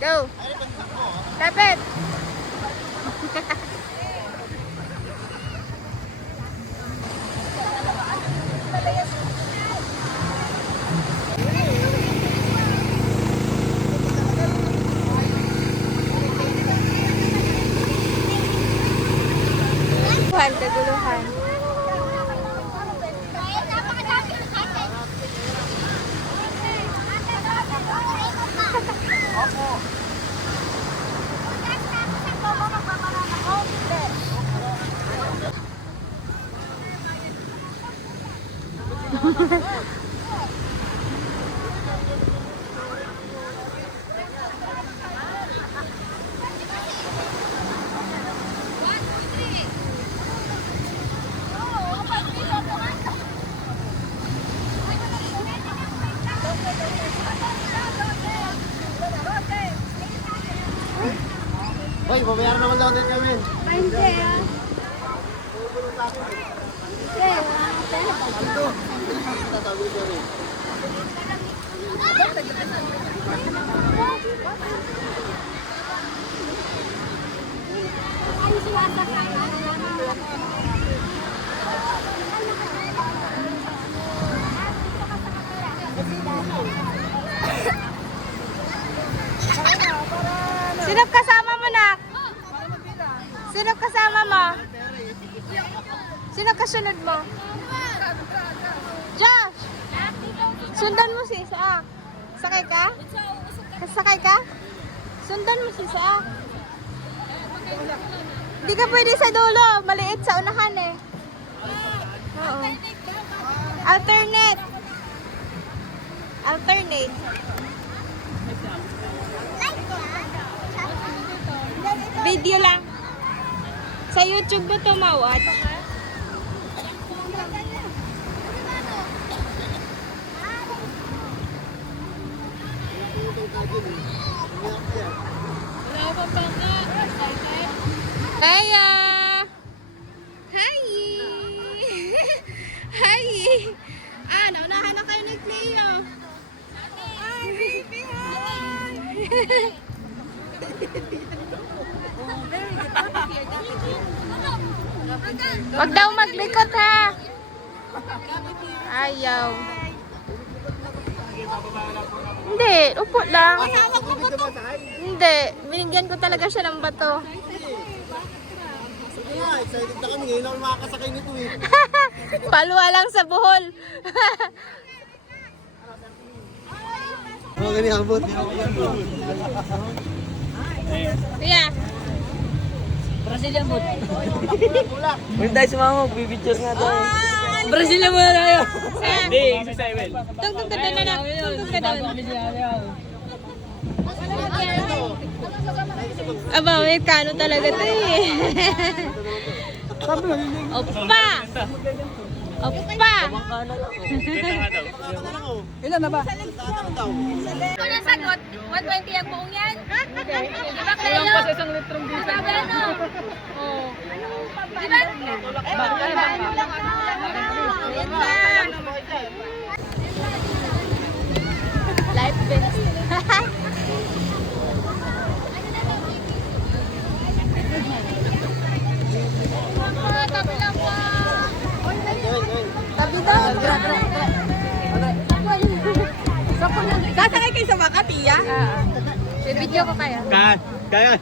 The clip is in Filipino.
Go. Lapit. Kaguluhan. Hoy, babayaran naman daw din kami. 20 ah. Tatawid kami. Sino kasama mo, nak? Sino kasama mo? Sino kasunod mo? Josh! Sundan mo si Isa. Sakay ka? Sakay ka? Sundan mo si Isa. Hindi ka pwede sa dulo. Maliit sa unahan eh. Oo. Alternate. Alternate. Video lang. Sa YouTube mo ito ma-watch. Kaya! Hi! Hi! Ah, naunahan na kayo ni Cleo. Hi, baby! Hi! Wag daw maglikot ha. Ayaw. Hindi, upo lang. Hindi, binigyan ko talaga siya ng bato. Sige nga, excited na kami. Ngayon ako makakasakay nito eh. Palwa lang sa buhol. Mga ganyan abot. Kuya. Brazilian boat. Huwag tayo sumama, bibidyo's nga tayo. Brazilian muna tayo. Hindi, si Simon. Tungtong ka doon na. Tungtong ka doon. Aba, may kano talaga to eh. Opa! Opa! Ilan na ba? Kung nasagot, 120 ang buong yan. Diba, Cleo? Walang pa sa isang litrong diesel. Sabi ano? Oo. Diba? Ayan na. Life best. Tabi lang po. Tabi daw. Sasakay kayo sa Makati, ah? Video ko kaya. Kaya.